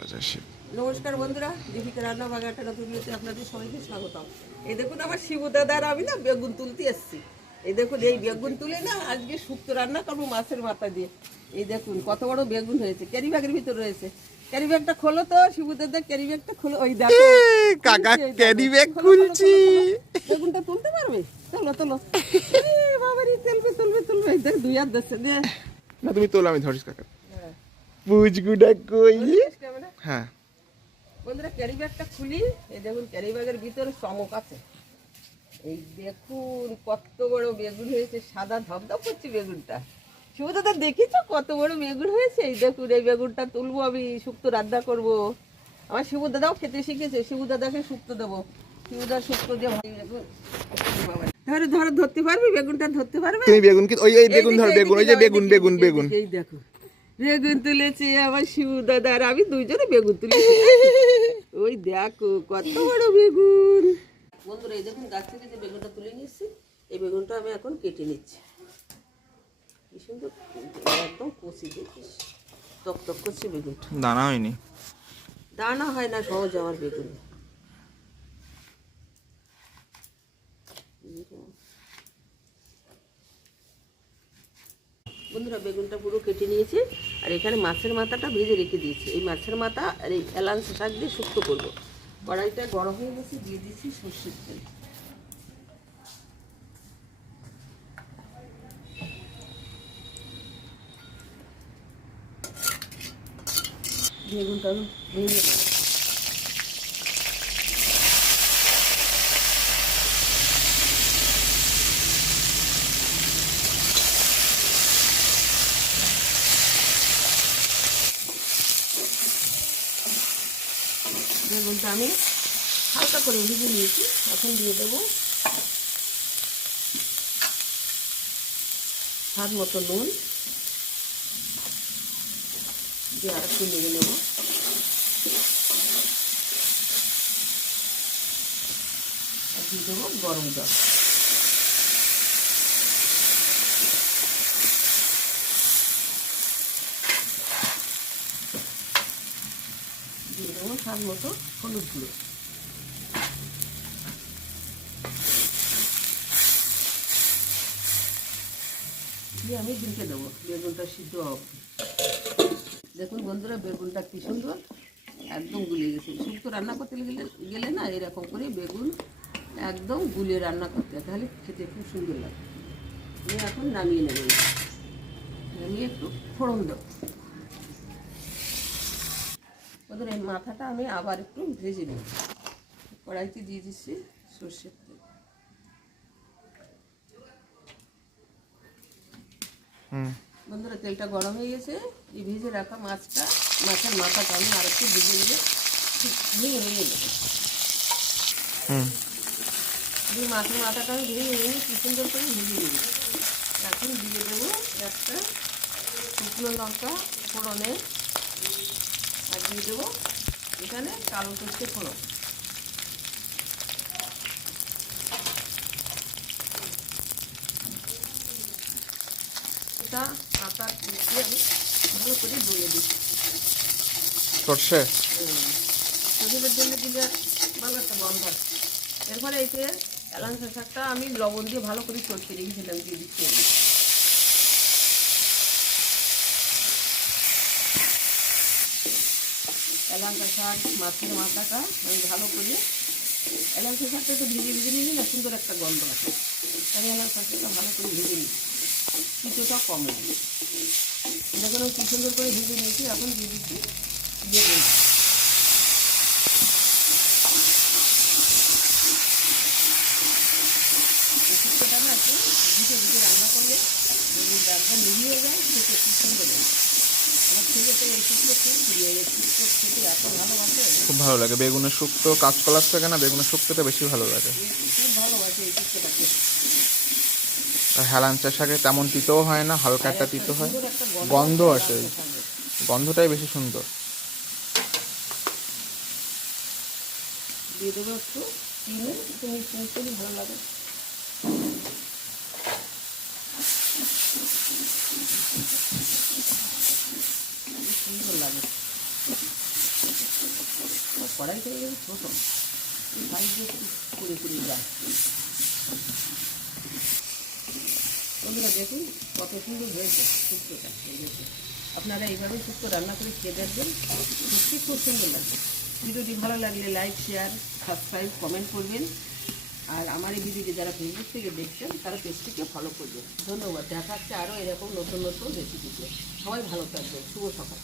নমস্কার বন্ধুরা, দীপিকা রান্না বাগানটা নতুন ভিডিওতে আপনাদের সবাইকে স্বাগতম। এই দেখুন আমার শিবু দাদার আমি না বেগুন তুলতে এসেছি। এই দেখুন এই বেগুন তুলে না আজকে শুক্তো রান্না করবো মাছের মাথা দিয়ে। এই দেখুন কত বড় বেগুন হয়েছে, ক্যারি ব্যাগের ভিতর রয়েছে। ক্যারি ব্যাগটা খোলো তো শিবু দাদা, ক্যারি ব্যাগটা খোলো। ওই দেখো কাকা ক্যারি ব্যাগ খুলছি। বেগুনটা তুলতে পারবে? চলো তোলো। বাবারি তুলবে তুলবে তুলবে। এই দেখ দুই হাত দিচ্ছে দে। না তুমি তোলো, আমি ধরিস কাকা। পুজগুডা কই? হ্যাঁ বন্ধুরা ক্যারি ব্যাগটা খুলি। এই দেখুন ক্যারি ব্যাগের ভিতরে চমক আছে। এই দেখুন কত বড় বেগুন হয়েছে, সাদা ধপধপ করছে বেগুনটা। শিবু দাদা দেখেছো কত বড় বেগুন হয়েছে? এই দেখুন এই বেগুনটা তুলবো, আমি শুক্তো রান্না করব। আমার শিবু দাদাও খেতে শিখেছে, শিবু দাদাকে শুক্তো দেবো। শিবু দাদা শুক্তো দিয়ে বেগুন ধরো ধরো, ধরতে পারবি বেগুনটা? ধরতে পারবে তুমি বেগুন কি ওই বেগুন ধর, বেগুন ওই যে বেগুন বেগুন বেগুন। এই দেখো বেগুন তুলেছে আমার শিবু দাদা আর আমি দুইজনে বেগুন তুলেছি। ওই দেখো কত বড় বেগুন। বন্ধুরা এই দেখুন গাছ থেকে যে বেগুনটা তুলে নিচ্ছি, এই বেগুনটা আমি এখন কেটে নিচ্ছি। কি সুন্দর একদম কচি, দেখিস টক টক করছে বেগুনটা। দানা হয়নি, দানা হয় না সহজ আমার বেগুন। বন্ধুরা বেগুনটা পুরো কেটে নিয়েছি আর এখানে মাছের মাথাটা ভেজে রেখে দিয়েছি। এই মাছের মাথা আর এই এলাচ শাক দিয়ে শুক্তো করবো। কড়াইটা গরম হয়ে গেছে, দিয়ে দিচ্ছি সর্ষের তেল। বেগুনটা ভেজে নেব। বেগুনটা আমি হালকা করে ভেজে নিয়েছি, এখন দিয়ে দেবো স্বাদ মতো নুন, দিয়ে আর একটু নেড়ে নেব। আর দিয়ে দেবো গরম জল। দিয়ে দেবো স্বাদ মতো হলুদ গুঁড়ো। দিয়ে আমি ঢেকে দেবো বেগুনটা সিদ্ধ হবে। দেখুন বন্ধুরা বেগুনটা কি সুন্দর একদম গুলিয়ে গেছে। শুক্তো রান্না করতে গেলে না এরকম করে বেগুন একদম গুলিয়ে রান্না করতে হয়, তাহলে খেতে খুব সুন্দর লাগে। আমি এখন নামিয়ে নেব, নামিয়ে একটু ফোড়ন দেবো। ওদের এই মাথাটা আমি আবার একটু ভেজে নেব। কড়াইতে দিয়ে দিচ্ছি সর্ষের তেল। বন্ধুরা তেলটা গরম হয়ে গেছে, এই ভেজে রাখা মাছের মাথাটা আমি আর একটু ভেজে ভেজে ভেঙে দেবো। মাছের মাথাটা আমি ভেঙে কি সুন্দর করে ভেজে নেব। এখন দিয়ে দেবো একটা শুকনো লঙ্কা ফোড়নে, আর দিয়ে দেবো এখানে কালো সরষে ফোড়ন। এটা আটা দিয়ে আমি ভালো করে ডলে দিচ্ছি। সরষে সরষের জন্য দিলে ভালো একটা গন্ধ আছে। এরপরে এতে এলাচ শাকটা আমি লবণ দিয়ে ভালো করে চটকে রেখেছিলাম, দিয়ে দিচ্ছি। এলাচ শাক মাছের মাথাটা আমি ভালো করে, এলাচ শাকটা একটু ভেজে ভেজে নিলে না সুন্দর একটা গন্ধ আছে। আমি এলাচ শাকটা ভালো করে ভেজে নিই, কিছুটা কমে। দেখুন আমি কি সুন্দর করে ভেজে নিয়েছি। এখন দিয়ে দিচ্ছি বেগুন। শুক্তোটা না একটু ভিজে ভিজে রান্না করলে বেগুন ডালটা মিলিয়ে যায়, খেতে খুব সুন্দর লাগে। আমার ছেলে তো এই শুক্তো খুব প্রিয়, এই শুক্তো খেতে এত ভালোবাসে। খুব ভালো লাগে বেগুনের শুক্তো, কাঁচকলার থেকে না বেগুনের শুক্তোটা বেশি ভালো লাগে। খুব ভালোবাসে এই শুক্তোটা খেতে। আর হেলাঞ্চা শাকে তেমন তিতও হয় না, হালকা একটা তিতো হয়, গন্ধ আসে, গন্ধটাই বেশি সুন্দর। দিয়ে দেবো একটু চিনি, একটু মিষ্টি মিষ্টি ভালো লাগে। সুন্দর লাগে। কড়াইটা কিন্তু ছোটো, সাইজে পুড়ে পুড়ে যায়। বন্ধুরা দেখুন কত সুন্দর হয়েছে শুক্তোটা। আপনারা এইভাবে শুক্তো রান্না করে খেয়ে দেখবেন, সত্যি খুব সুন্দর লাগবে। ভিডিওটি ভালো লাগলে লাইক, শেয়ার, সাবস্ক্রাইব, কমেন্ট করবেন। আর আমার এই ভিডিওটি যারা ফেসবুক থেকে দেখছেন তারা পেজটিকে ফলো করবেন। ধন্যবাদ। দেখা হচ্ছে আরও এরকম নতুন নতুন রেসিপিতে। সবাই ভালো থাকবেন। শুভ সকাল।